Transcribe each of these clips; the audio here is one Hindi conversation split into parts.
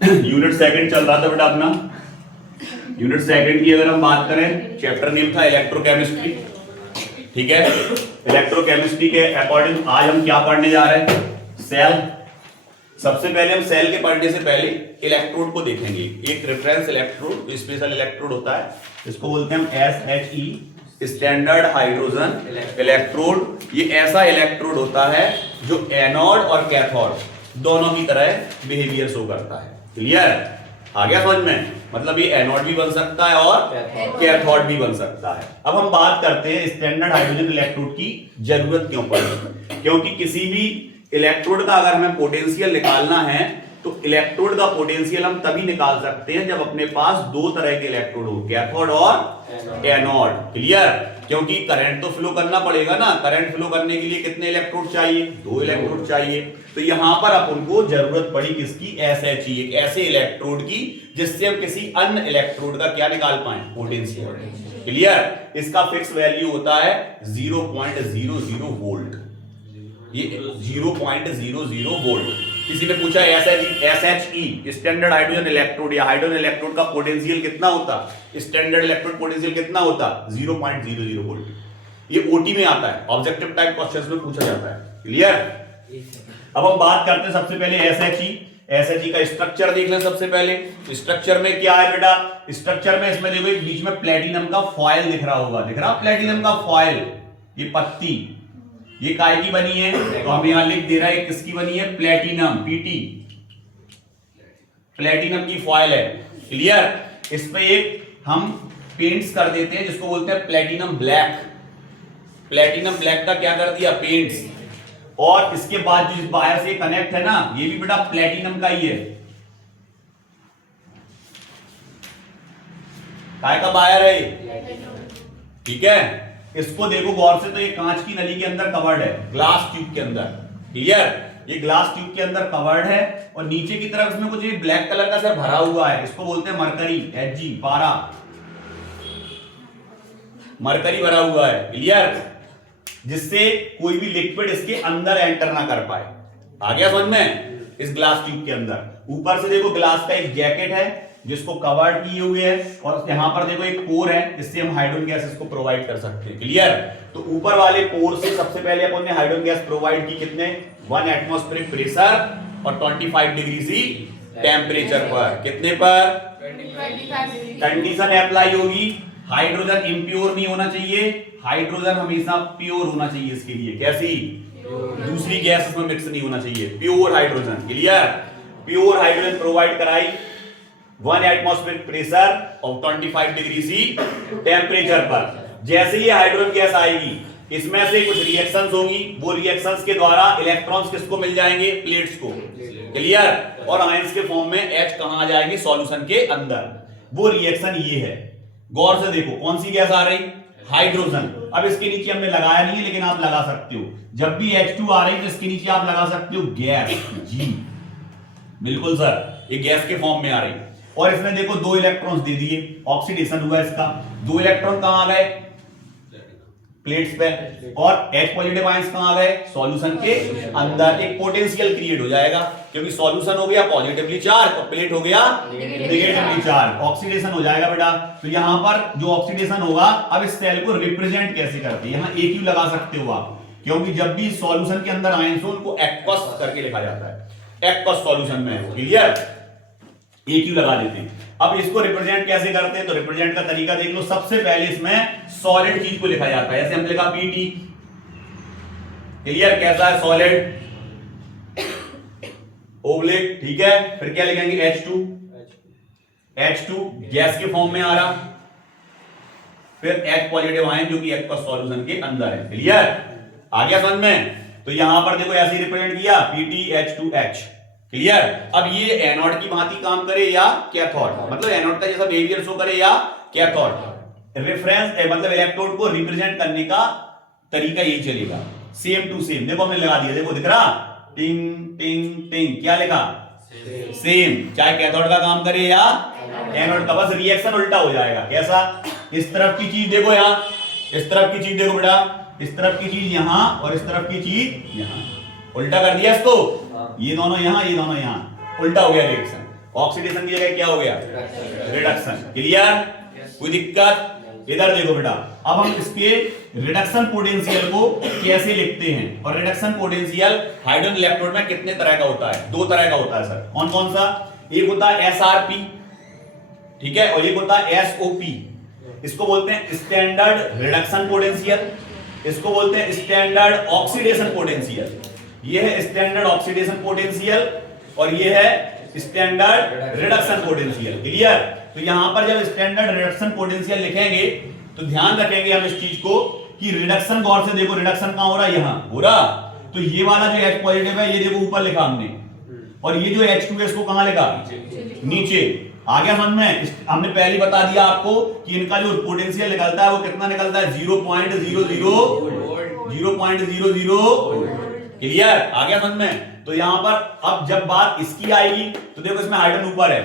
यूनिट सेकंड चल रहा था बेटा अपना। यूनिट सेकंड की अगर हम बात करें, चैप्टर नेम था इलेक्ट्रोकेमिस्ट्री। ठीक है, इलेक्ट्रोकेमिस्ट्री के अकॉर्डिंग आज हम क्या पढ़ने जा रहे हैं? सेल। सबसे पहले हम सेल के पढ़ने से पहले इलेक्ट्रोड को देखेंगे। एक रेफरेंस इलेक्ट्रोड, स्पेशल इलेक्ट्रोड होता है, इसको बोलते हैं हम SHE, स्टैंडर्ड हाइड्रोजन इलेक्ट्रोड। ये ऐसा इलेक्ट्रोड होता है जो एनोड और कैथोड दोनों की तरह बिहेवियर शो करता है। क्लियर? आ गया समझ में? मतलब ये एनोड भी बन सकता है और कैथोड भी बन सकता है। अब हम बात करते हैं स्टैंडर्ड हाइड्रोजन इलेक्ट्रोड की जरूरत क्यों पड़ी। क्योंकि किसी भी इलेक्ट्रोड का अगर हमें पोटेंशियल निकालना है तो इलेक्ट्रोड का पोटेंशियल हम तभी निकाल सकते हैं जब अपने पास दो तरह के इलेक्ट्रोड हो, कैथोड और एनोड। क्लियर? क्योंकि करंट तो फ्लो करना पड़ेगा ना। करंट फ्लो करने के लिए कितने इलेक्ट्रोड चाहिए? दो इलेक्ट्रोड चाहिए। तो यहां पर अपन को जरूरत पड़ी किसकी? SHE, एक ऐसे इलेक्ट्रोड की जिससे हम किसी अन्य इलेक्ट्रोड का क्या निकाल पाए? पोटेंशियल। क्लियर? इसका फिक्स वैल्यू होता है 0.00 वोल्ट। ये 0.00 वोल्ट। किसी ने पूछा SHE स्टैंडर्ड हाइड्रोजन इलेक्ट्रोड या हाइड्रोजन इलेक्ट्रोड का पोटेंशियल कितना होता? स्टैंडर्ड इलेक्ट्रोड पोटेंशियल कितना होता? 0.00 वोल्ट। ये ओटी में आता है, ऑब्जेक्टिव टाइप क्वेश्चंस में पूछा जाता है। क्लियर? अब हम बात करते हैं सबसे पहले SHE का स्ट्रक्चर देख लें। सबसे पहले स्ट्रक्चर में क्या है बेटा? स्ट्रक्चर में इसमें देखो एक बीच में प्लेटिनम का फॉयल दिख रहा होगा, दिख रहा प्लेटिनम का फॉयल, ये पत्ती, ये काय की बनी है? तो हम यहां लिख दे रहा है किसकी बनी है? प्लेटिनम, PT, प्लेटिनम की फॉयल है। क्लियर? इस पे एक हम पेंट्स कर देते हैं जिसको बोलते हैं प्लेटिनम ब्लैक। प्लेटिनम ब्लैक का क्या कर दिया? पेंट्स। और इसके बाद जो इस वायर से कनेक्ट है ना, ये भी बेटा प्लेटिनम का ही है। काय का वायर है? ठीक है, इसको देखो गौर से, तो ये कांच की नली के अंदर कवर्ड है, ग्लास ट्यूब के अंदर। क्लियर? ये ग्लास ट्यूब के अंदर कवर्ड है और नीचे की तरफ इसमें कुछ ब्लैक कलर का सर भरा हुआ है, इसको बोलते हैं मरकरी, Hg, पारा, मरकरी भरा हुआ है। क्लियर? जिससे कोई भी लिक्विड इसके अंदर एंटर ना कर पाए। आ गया समझ में? इस ग्लास ट्यूब के अंदर ऊपर से देखो ग्लास का एक जैकेट है जिसको कवर्ड किए हुए है, और यहां पर देखो एक पोर है जिससे हम हाइड्रोजन गैसेस को प्रोवाइड कर सकते हैं। क्लियर? तो ऊपर वाले पोर से सबसे पहले अपन ने हाइड्रोजन गैस प्रोवाइड की कितने? 1 एटमॉस्फेरिक प्रेशर और 25 डिग्री सी टेम्परेचर पर। कितने पर? 25। कंडीशन अप्लाई होगी, हाइड्रोजन इंप्योर नहीं होना चाहिए, हाइड्रोजन हमेशा प्योर होना चाहिए इसके लिए। कैसी? दूसरी गैस में मिक्स नहीं होना चाहिए, pure hydrogen. Clear? Pure hydrogen provide कराई 1 एटमॉस्फेरिक प्रेशर और 25 डिग्री सी टेम्परेचर पर। जैसे ये हाइड्रोजन गैस आएगी, इसमें से कुछ रिएक्शंस होंगी, वो रिएक्शंस के द्वारा इलेक्ट्रॉन्स किसको मिल जाएंगे? प्लेट्स को। क्लियर? और आयंस के फॉर्म में H कहां आ जाएगी? सॉल्यूशन के अंदर। वो रिएक्शन ये है। गौर से देखो कौन सी गैस आ रही? हाइड्रोजन। अब इसके नीचे हमने लगाया नहीं है लेकिन आप लगा सकते हो। जब भी H2 आ रही तो इसके नीचे आप लगा सकते हो गैस, G। बिल्कुल सर, ये गैस के फॉर्म में आ रही। और इसमें देखो 2 इलेक्ट्रॉन्स दे दिए, ऑक्सीडेशन हुआ इसका। 2 इलेक्ट्रॉन कहां आ गए? प्लेट्स पे। और H पॉजिटिव आयंस कहां आ गए? सॉल्यूशन के अंदर। एक पोटेंशियल क्रिएट हो जाएगा क्योंकि सॉल्यूशन हो गया पॉजिटिवली चार्ज और प्लेट हो गया नेगेटिवली चार्ज। ऑक्सीडेशन हो जाएगा बेटा। तो यहां पर जो ऑक्सीडेशन होगा, अब इस सेल को रिप्रेजेंट कैसे करते हैं? यहां AQ लगा सकते हो आप, क्योंकि जब भी सॉल्यूशन के अंदर आयंस हो उनको एक्वस करके लिखा जाता है, एक्वस सॉल्यूशन में। क्लियर? AQ लगा देते हैं। अब इसको रिप्रेजेंट कैसे करते हैं? तो रिप्रेजेंट का तरीका देख लो। सबसे पहले इसमें सॉलिड चीज को लिखा जाता है, जैसे हमने लिखा PT। क्लियर? कैसा है? Solid, oblique. ठीक है, फिर क्या लिखेंगे? H2 गैस के फॉर्म में आ रहा, फिर H पॉजिटिव आयन जो कि एक्वस सॉल्यूशन के अंदर है। क्लियर? आ गया समझ में? तो यहां पर देखो ऐसे रिप्रेजेंट किया, PT H2H। क्लियर? अब ये एनोड की भांति काम करे या कैथोड, मतलब एनोड का जैसा बिहेवियर शो करे या कैथोड। रेफरेंस मतलब इलेक्ट्रोड को रिप्रेजेंट करने का तरीका यही चलेगा, सेम टू सेम। देखो हमने लगा दिया, देखो दिख रहा, टिंग टिंग टिंग। क्या लिखा? सेम। चाहे कैथोड का काम करे या एनोड का, बस रिएक्शन उल्टा हो जाएगा। कैसा? इस तरफ की चीज देखो यहां, इस तरफ की चीज देखो बेटा, इस तरफ की चीज यहां और इस तरफ की चीज यहां। उल्टा कर दिया इसको, ये दोनों यहां, ये दोनों यहां, उल्टा हो गया रिएक्शन। ऑक्सीडेशन की जगह क्या हो गया, रिडक्शन। क्लियर, कोई दिक्कत? इधर देखो बेटा, अब हम इसके रिडक्शन पोटेंशियल को कैसे लिखते हैं। और रिडक्शन पोटेंशियल हाइड्रोजन इलेक्ट्रोड में कितने तरह का होता है? दो तरह का होता है सर। कौन कौन सा? एक होता है SRP, ठीक है, और एक होता है SOP। इसको बोलते हैं स्टैंडर्ड रिडक्शन पोटेंशियल, इसको बोलते हैं स्टैंडर्ड ऑक्सीडेशन पोटेंशियल। ये है स्टैंडर्ड ऑक्सीडेशन पोटेंशियल और ये है स्टैंडर्ड रिडक्शन पोटेंशियल। क्लियर? तो यहां पर जब स्टैंडर्ड रिडक्शन पोटेंशियल लिखेंगे तो ध्यान रखेंगे हम इस चीज को कि रिडक्शन, गौर से देखो, रिडक्शन कहां हो रहा है, यहां हो रहा। तो ये वाला जो H पॉजिटिव है ये देखो ऊपर लिखा हमने, और ये जो H2 है इसको कहां लिखा, नीचे। आ गया समझ में? हमने पहले ही बता दिया आपको कि इनका जो पोटेंशियल निकलता है वो कितना निकलता है, 0.00। क्लियर? आ गया समझ में? तो यहां पर अब जब बात इसकी आएगी तो देखो इसमें हाइड्रोजन ऊपर है,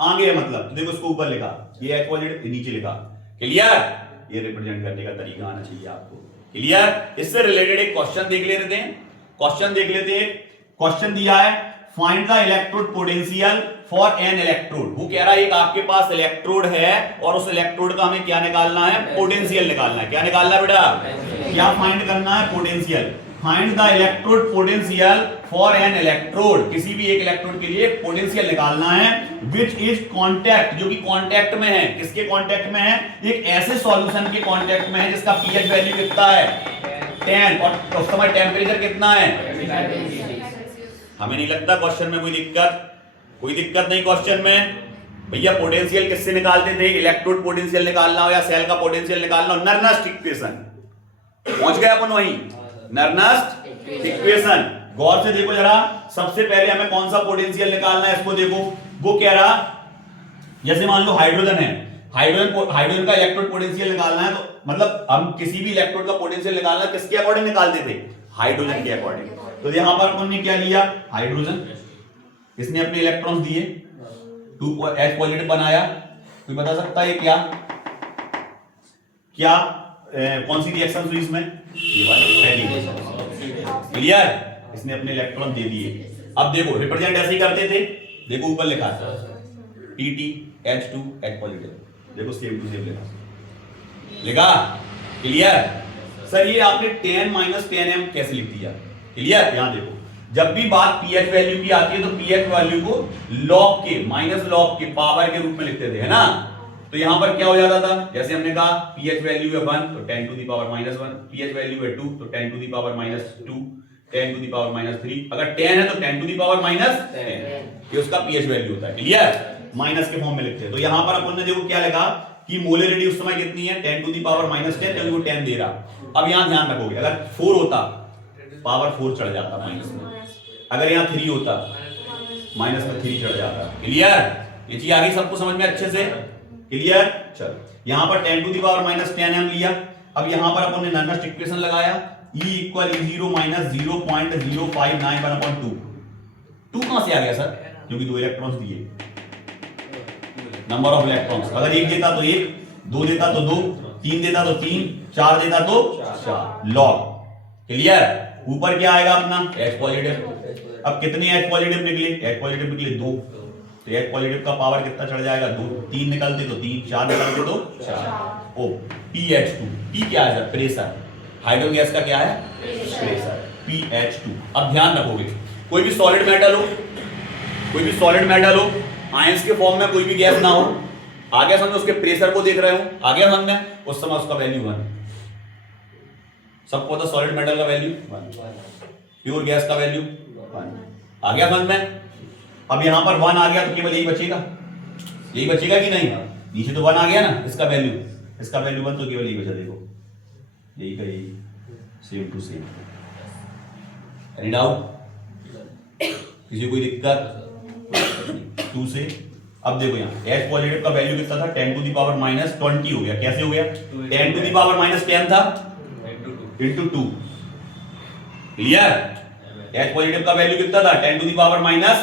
आगे है मतलब, तो देखो इसको ऊपर लिखा, ये H पॉजिटिव नीचे लिखा। क्लियर? ये रिप्रेजेंट करने का तरीका आना चाहिए आपको। क्लियर? इससे रिलेटेड एक क्वेश्चन देख लेते हैं। क्वेश्चन देख लेते हैं। क्वेश्चन दिया है, find the electrode potential for an electrode. वो कह रहा है एक आपके पास इलेक्ट्रोड है और उस इलेक्ट्रोड का हमें क्या निकालना है, पोटेंशियल निकालना है। क्या निकालना है बेटा? क्या फाइंड करना है? Potential. Find the electrode potential for an electrode. किसी भी एक इलेक्ट्रोड के लिए पोटेंशियल निकालना है विच इज कांटेक्ट, जो कि कांटेक्ट में है। किसके कांटेक्ट में है? एक ऐसे सॉल्यूशन के कांटेक्ट में है जिसका पीएच वैल्यू कितना है, 10, और उस समय टेंपरेचर कितना है। हमें नहीं लगता क्वेश्चन में कोई दिक्कत, कोई दिक्कत नहीं क्वेश्चन में। भैया पोटेंशियल किससे निकालते थे? इलेक्ट्रोड पोटेंशियल निकालना हो या सेल का पोटेंशियल निकालना हो, नर्नस्ट इक्वेशन। पहुंच गए अपन वहीं, नर्नस्ट इक्वेशन। गौर से देखो जरा, सबसे पहले हमें कौन सा पोटेंशियल निकालना है इसको देखो। वो कह रहा, जैसे मान लो हाइड्रोजन है, हाइड्रोजन का इलेक्ट्रोड पोटेंशियल निकालना है, तो मतलब हम किसी भी इलेक्ट्रोड का पोटेंशियल निकालना किसके अकॉर्डिंग निकालते थे? हाइड्रोजन के अकॉर्डिंग। तो यहां पर अपन ने क्या लिया, हाइड्रोजन, इसने अपने इलेक्ट्रॉन्स दिए, 2H पॉजिटिव बनाया। कोई बता सकता है क्या क्या कौन सी रिएक्शन हुई इसमें? ये वाली। क्लियर? इसने अपने इलेक्ट्रॉन दे दिए। अब देखो रिप्रेजेंट ऐसे ही करते थे, देखो ऊपर लिखा था PT H2 H पॉजिटिव, देखो सेम टू सेम लिखा। क्लियर? सर ये आपने 10 कैसे लिख दिया? क्लियर? यहां देखो, जब भी बात पीएच वैल्यू की आती है तो पीएच वैल्यू को लॉग के, माइनस लॉग के पावर के रूप में लिखते थे, है ना। तो यहां पर क्या हो जाता था, जैसे हमने कहा पीएच वैल्यू है 1 तो 10 to the power -1, pH value है 2 तो 10 to the power -2, 10 to the power -3, अगर 10 है तो 10 टू द पावर -10, ये उसका पीएच वैल्यू होता है। क्लियर? माइनस के फॉर्म में लिखते हैं। तो यहां पर अपन ने देखो क्या लिखा कि मोलरिटी उस समय कितनी है, 10 टू द पावर -10, क्योंकि वो 10 दे रहा। अब यहां ध्यान रखोगे, अगर 4 होता पावर 4 चढ़ जाता माइनस में, अगर यहाँ 3 होता माइनस में 3 चढ़ जाता। क्लियर? ये चीज आ गई सबको समझ में अच्छे से? क्लियर? चलो यहां पर 10 टू द पावर -10 हम लिया। अब यहां पर अपन ने नर्नस्ट इक्वेशन लगाया, E = E0 - 0.0591/2। 2 कहां से आ गया सर? क्योंकि 2 इलेक्ट्रॉन्स दिए, नंबर ऑफ इलेक्ट्रॉन्स। अगर 1 देता तो 1, 2 देता तो 2, 3 देता तो 3, 4 देता तो 4, लॉग। क्लियर? ऊपर क्या आएगा अपना H पॉजिटिव। अब कितने H पॉजिटिव निकले? H पॉजिटिव निकले 2, तो H पॉजिटिव का पावर कितना चढ़ जाएगा? 2। 3 निकलते तो 3, 4 निकलते तो 4। ओ PH2, P क्या है सर? प्रेशर। हाइड्रोजन गैस का क्या है? Pressure, PH2। अब ध्यान रखोगे, कोई भी सॉलिड मेटल हो, कोई भी सॉलिड मेटल हो, आयंस के फॉर्म में कोई भी गैस ना हो, आगे समझो उसके प्रेशर को देख रहे हो, आगे समझ में, उस समय उसका वैल्यू 1। सबको पता सॉलिड मेटल का वैल्यू 1, प्योर गैस का वैल्यू 1। आ गया समझ में? अब यहां पर 1 आ गया तो केवल यही बचेगा, यही बचेगा कि नहीं? नीचे तो 1 आ गया ना, इसका वैल्यू 1, तो केवल यही बचा। देखो यही का यही, same to same. Any doubt? किसी कोई दिक्कत? 2 से अब देखो यहाँ H पॉजिटिव का वैल्यू कितना था? 10 टू द पावर -20 हो गया। कैसे हो गया? 10 टू द पावर -10 था into 2। क्लियर? H पॉजिटिव का वैल्यू कितना था? 10 टू द पावर -10,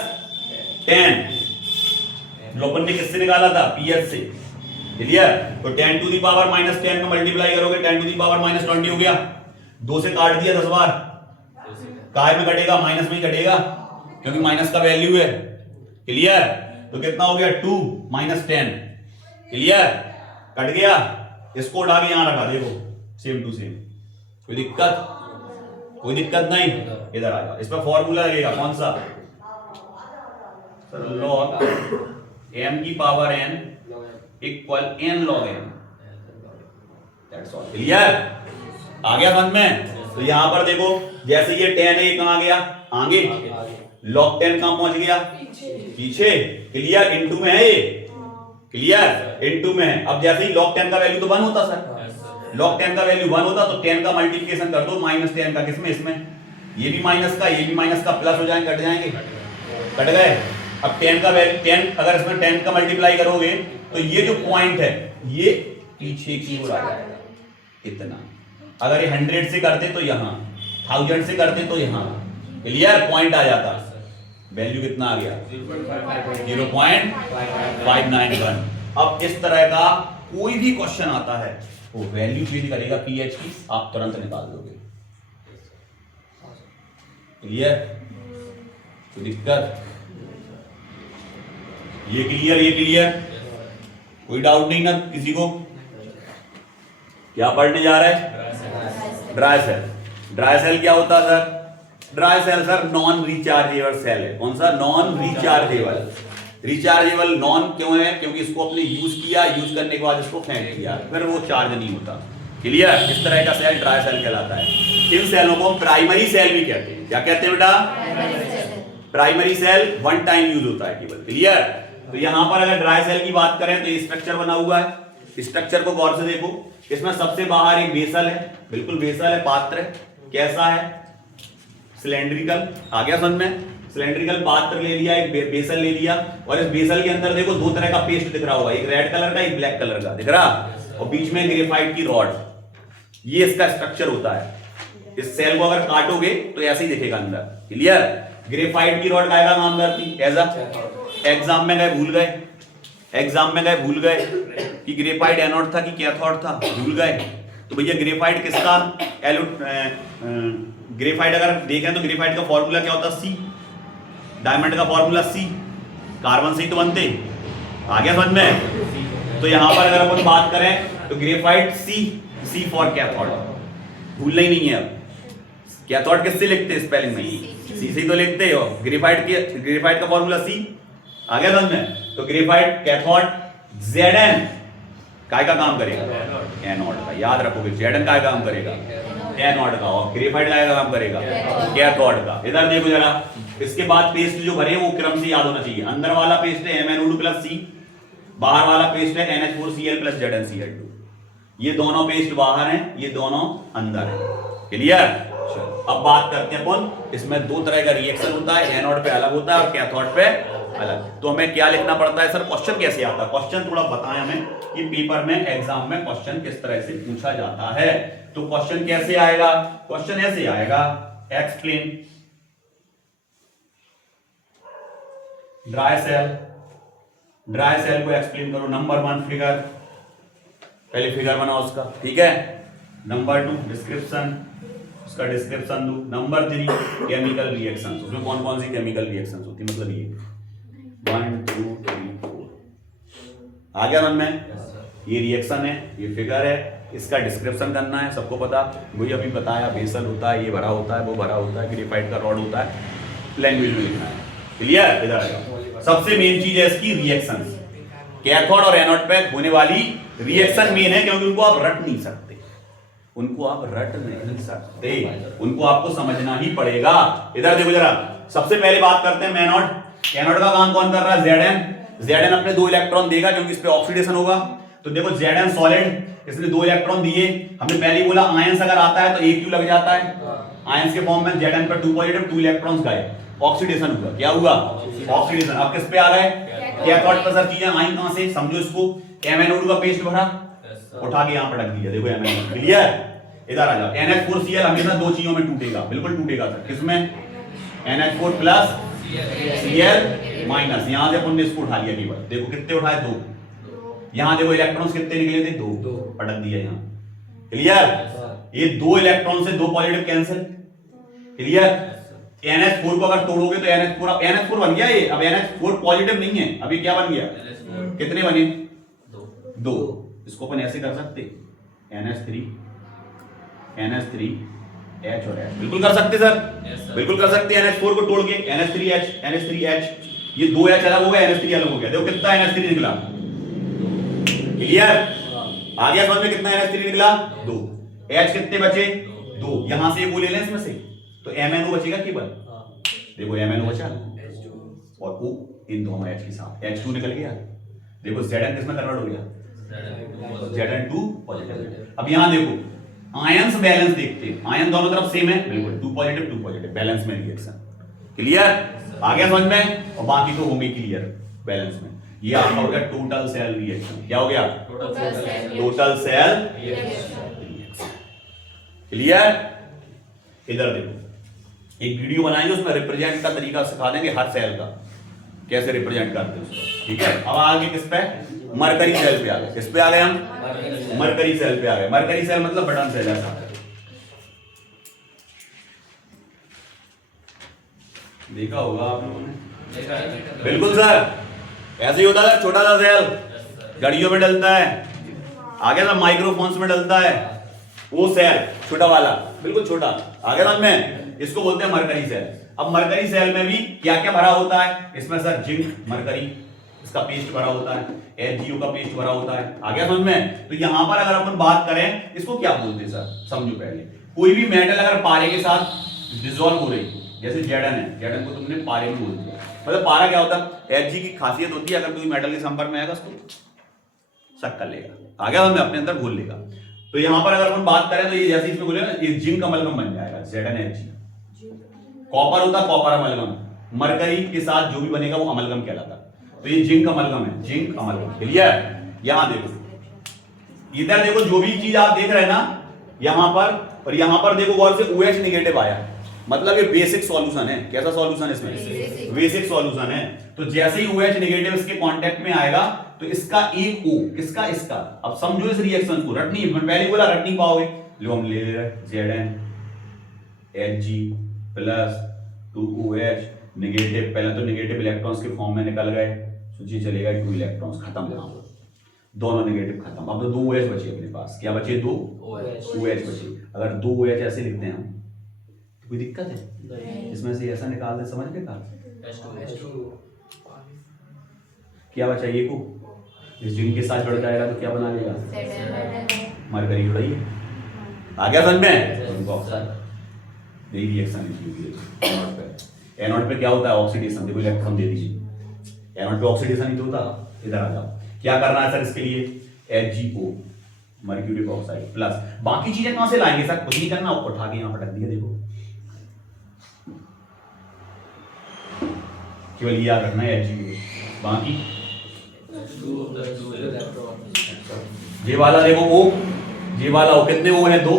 जो अपन ने किससे निकाला था? पीएच से। क्लियर? तो 10 टू द पावर -10 में मल्टीप्लाई करोगे 10 टू द पावर -20 हो गया। 2 से काट दिया 10 बार, काय में कटेगा? माइनस में ही कटेगा, क्योंकि माइनस का वैल्यू है। क्लियर? तो कितना हो गया 2 - 10। क्लियर? कट गया। इसको उठा के यहां रखा, देखो सेम टू सेम। कोई दिक्कत? कोई दिक्कत नहीं। इधर आ जाओ। इस पर फॉर्मूला लगेगा कौन सा? सर log m की power n equal n log n। That's all. Clear? आ गया समझ में? तो यहां पर देखो, जैसे ये 10 है, ये कहां गया? आगे। log 10 कहां पहुंच गया? पीछे। क्लियर? इनटू में है ये। क्लियर? इनटू में है। अब जैसे ही log 10 का वैल्यू तो 1 होता सर, log 10 का वैल्यू 1 होता, तो 10 का मल्टीप्लिकेशन कर दो -10 का। किसमें? इसमें। ये भी माइनस का, ये भी माइनस का, प्लस हो जाएंगे, कट जाएंगे। कट गए। अब 10 का वैल्यू 10, अगर इसमें 10 का मल्टीप्लाई करोगे तो ये जो पॉइंट है ये पीछे की ओर आ जाएगा, इतना। अगर ये 100 से करते तो यहां, 1000 से करते तो यहां। क्लियर? पॉइंट आ जाता। वैल्यू कितना आ गया? 0.591। अब इस तरह का कोई भी क्वेश्चन आता है वो वैल्यू चेंज करेगा पीएच की, आप तुरंत निकाल दोगे। क्लियर? तो दिक्कत? ये क्लियर? ये क्लियर? कोई डाउट नहीं ना किसी को? क्या पढ़ने जा रहा है? Dry cell. ड्राई सेल क्या होता है sir? Dry cell sir non rechargeable cell है। कौन सा? Non rechargeable. रिचार्जेबल नॉन क्यों है? क्योंकि इसको आपने यूज किया, यूज करने के बाद इसको फेंक दिया, फिर वो चार्ज नहीं होता। क्लियर? इस तरह का सेल ड्राई सेल कहलाता है। इन सेलों को प्राइमरी सेल भी कहते हैं। क्या कहते हैं बेटा? Primary cell one time use होता है केवल। क्लियर? तो यहां पर अगर ड्राई सेल की बात करें तो ये स्ट्रक्चर बना हुआ है। स्ट्रक्चर को गौर से देखो। इसमें सबसे बाहर एक बेसल है, बिल्कुल बेसल है, पात्र है। कैसा है? सिलेंड्रिकल। आ गया समझ में? सिलेंड्रिकल पात्र ले लिया, एक बेसल ले लिया, और इस बेसल के अंदर देखो दो तरह का पेस्ट दिख रहा होगा, एक रेड कलर का, एक ब्लैक कलर का। दिख रहा? और बीच में ग्रेफाइट की रॉड। ये इसका स्ट्रक्चर होता है। इस सेल को अगर काटोगे तो ऐसे ही दिखेगा अंदर। क्लियर? ग्रेफाइट की रॉड काय का काम करती? एग्जाम में गए भूल गए, एग्जाम में गए भूल गए कि ग्रेफाइट एनोड था कि कैथोड था, भूल गए। तो भैया ग्रेफाइट किसका? ग्रेफाइट अगर देखें तो ग्रेफाइट का फॉर्मूला क्या होता? सी। डायमंड का फॉर्मूला सी। कार्बन से ही तो बनते। आ गया समझ में? तो यहां पर अगर अपन बात करें तो graphite C, C for cathode, भूलना ही नहीं है। अब कैथोड किससे लिखते हैं स्पेलिंग में? सी से तो लिखते हो। ग्रेफाइट का फॉर्मूला सी। आ गया समझ में? तो ग्रेफाइट कैथोड Zn काय का काम करेगा? एनोड का। याद रखोगे, Zn काय का काम करेगा? एनोड का। और ग्रेफाइट काय का काम करेगा? कैथोड का। इधर देखो जरा, इसके बाद पेस्ट जो भरे वो क्रम से याद होना चाहिए। अंदर वाला पेस्ट है MnO2+C, बाहर वाला पेस्ट है NH4Cl+ZnCl2। ये दोनों पेस्ट बाहर हैं, ये दोनों अंदर है। क्लियर? अब बात करते हैं अपन, इसमें दो तरह का रिएक्शन होता है, एनोड पे अलग होता है और कैथोड पे अलग। तो हमें क्या लिखना पड़ता है सर? क्वेश्चन कैसे आता है? क्वेश्चन थोड़ा बताएं हमें कि पेपर में, एग्जाम में क्वेश्चन किस तरह से पूछा जाता है। तो क्वेश्चन कैसे आएगा? क्वेश्चन ऐसे आएगा, explain dry cell. Dry cell को एक्सप्लेन करो। नंबर 1 फिगर, पहले फिगर बनाओ उसका, ठीक है। नंबर 2 डिस्क्रिप्शन, उसका डिस्क्रिप्शन दो। नंबर 3 केमिकल रिएक्शंस, उसमें कौन कौन सी केमिकल रिएक्शंस होती है, मतलब ये 1 2 3 4। आ गया मन में? ये रिएक्शन है, ये फिगर है, इसका डिस्क्रिप्शन करना है। सबको पता, वही अभी बताया, बेसल होता है, ये भरा होता है, वो भरा होता है, ग्रेफाइट का रॉड होता है, लैंग्वेज में लिखना है। क्लियर? इधर आएगा। सबसे मेन चीज है इसकी रिएक्शंस। कैथोड और एनोड पे होने वाली रिएक्शन मेन है, क्योंकि उनको आप रट नहीं सकते, उनको आप रट नहीं सकते, उनको आपको समझना ही पड़ेगा। इधर देखो जरा, सबसे पहले बात करते हैं एनोड। एनोड का काम कौन कर रहा है? Zn। Zn अपने 2 इलेक्ट्रॉन देगा क्योंकि इस पे ऑक्सीडेशन होगा। तो देखो Zn सॉलिड, इसने 2 इलेक्ट्रॉन दिए। हमने पहले ही बोला आयंस अगर आता है तो एक क्यू लग जाता है। आयंस के फॉर्म में Zn पर 2 पॉजिटिव, 2 इलेक्ट्रॉन्स गए, ऑक्सीडेशन हुआ। क्या हुआ? ऑक्सीडेशन। अब किस पे आ गए? कैथोड पर। सब चीजें आई कहां से? समझो इसको, MnO2 का पेस्ट भरा, उठा के यहां पर रख दिया। देखो MnO2। क्लियर? इधर आ जाओ। NH4Cl हमेशा 2 चीजों में टूटेगा, बिल्कुल टूटेगा सर। किसमें? NH4+Cl-। यहां से अपन ने इसको उठा लिया केवल। देखो कितने उठाए? 2। यहां देखो इलेक्ट्रॉन्स कितने निकले थे? 2। पटक दिया यहां। क्लियर? ये 2 इलेक्ट्रॉन से 2 पॉजिटिव कैंसिल। क्लियर? NH4 को अगर तोड़ोगे तो NH4 बन गया ये। अब NH4 पॉजिटिव नहीं है, अब ये क्या बन गया? कितने बने? दो। इसको अपन ऐसे कर सकते NH3 H और H, बिल्कुल कर सकते सर, बिल्कुल कर सकते हैं। NH4 को तोड़ के NH3H ये 2H अलग हो गया, NH3 अलग हो गया। देखो कितना NH3 निकला, क्लियर? आ गया समझ में कितना NH3 निकला? 2। H कितने बचे? 2। यहां से ये वो ले लें इसमें से, तो MnO बचेगा केवल। देखो MnO बचा और O इन दोनों H के साथ H2 निकल गया। देखो Zn किसमें कन्वर्ट हो गया? Zn2 positive. अब यहां देखो आयंस बैलेंस देखते हैं, आयन दोनों तरफ सेम है, बिल्कुल 2 पॉजिटिव बैलेंस में रिएक्शन, क्लियर? आ गया समझ में? और बाकी तो होंगे क्लियर बैलेंस में। ये आपका हो गया टोटल सेल रिएक्शन। क्या हो गया? Total sale reaction, clear? इधर देखो, एक वीडियो बनाएंगे उसमें रिप्रेजेंट का तरीका सिखा देंगे, हर सेल का कैसे रिप्रेजेंट करते हैं उसको, ठीक है? अब आगे किस पे? मरकरी सेल पे आ गए। किस पे आ गए हम? मरकरी सेल पे आ गए। मरकरी सेल मतलब बटन सेल ऐसा, देखा होगा आप लोगों ने, बिल्कुल सर ऐसे ही होता है। छोटा सा सेल घड़ियों में डलता है, आगे ना माइक्रोफोन्स में डलता है, वो सेल छोटा वाला, बिल्कुल छोटा, आगे ना में, इसको बोलते हैं मरकरी सेल। अब मरकरी सेल में भी क्या क्या भरा होता है? इसमें सर जिंक मरकरी इसका पेस्ट भरा होता है, HgO का पेस्ट भरा होता है, आ गया समझ में? तो यहां पर अगर अपन बात करें, इसको क्या बोलते हैं सर, समझो पहले। कोई भी मेटल अगर पारे के साथ डिसॉल्व हो रही, जैसे Zn है, Zn को तुमने पारे में बोल दिया, मतलब पारा क्या होता है? Hg की खासियत होती है, अगर कोई मेटल के संपर्क में आएगा उसको शक कर लेगा, आ गया समझ में? अपने अंदर घोल लेगा। तो यहां पर अगर अपन बात करें तो ये जैसे इसमें बोले ना, ये जिंक अमलगम बन जाएगा, ZnHg। कॉपर होता कॉपर अमलगम, मरकरी के साथ जो भी बनेगा वो अमलगम कहलाता। तो ये जिंक अमलगम है, जिंक अमलगम, क्लियर? यहां देखो, इधर देखो, जो भी चीज आप देख रहे हैं ना यहां पर, और यहां पर देखो गौर से OH नेगेटिव आया, मतलब ये बेसिक सॉल्यूशन है। कैसा सॉल्यूशन है इसमें? बेसिक सॉल्यूशन है। तो जैसे ही OH नेगेटिव इसके कांटेक्ट में आएगा तो इसका एक O, किसका? इसका। अब समझो इस रिएक्शन को, रट नहीं, मैं पहले बोला रट नहीं पाओगे। लो हम ले रहे Zn Hg plus 2OH negative, पहले तो नेगेटिव इलेक्ट्रॉन्स के फॉर्म में निकल गए, सोचिए चलेगा 2 इलेक्ट्रॉन्स खत्म, दोनों नेगेटिव खत्म। अब तो 2 OH बचे अपने पास, क्या बचे? 2 OH बचे। अगर 2 OH ऐसे लिखते हैं हम, कोई दिक्कत है? इसमें से ऐसा निकाल दे, समझ गए? क्या बचा? ये को इस जिंक के साथ जुड़ जाएगा तो क्या बना लेगा? मरकरी जुड़ाइए, आ गया समझ में? उनको ऑक्साइड यही रिएक्शन लिखी एनोड पे। एनोड पे क्या होता है? ऑक्सीडेशन। देखो इलेक्ट्रॉन दे दीजिए, एनोड पे ऑक्सीडेशन ही तो होता। इधर आ जाओ, क्या करना है सर इसके लिए? HgO मर्क्यूरिक ऑक्साइड प्लस, बाकी चीजें कहां से लाएंगे सर? कुछ नहीं करना, उठा के यहां पटक दिया। देखो केवल ये याद रखना है HgO, बाकी ये वाला देखो O, ये वाला O कितने O है? 2।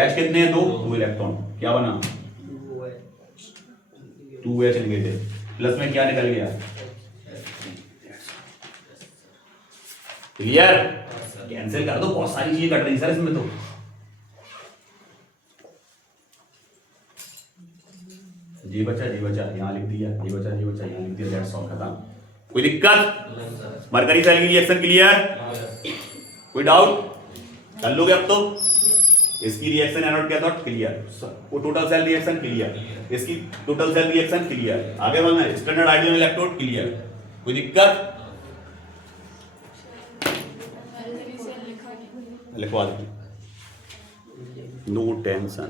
H कितने हैं? 2 इलेक्ट्रॉन, क्या बना? 2H नेगेटिव, प्लस में क्या निकल गया? क्लियर? कैंसिल कर दो, बहुत सारी चीजें कट रही सर इसमें तो। जी बचा यहाँ लिख दिया, ये बचा यहाँ लिख दिया, दैट्स ऑल, खत्म। कोई दिक्कत? मरकरी सेल की रिएक्शन क्लियर? कोई डाउट? कर लोगे अब तो? इसकी रिएक्शन एनोड कैथोड क्लियर, वो टोटल सेल रिएक्शन क्लियर, इसकी टोटल सेल रिएक्शन क्लियर, आगे बढ़ना, स्टैंडर्ड आइडियल इलेक्ट्रोड क्लियर। कोई दिक्कत? लिखवा दो, नो टेंशन।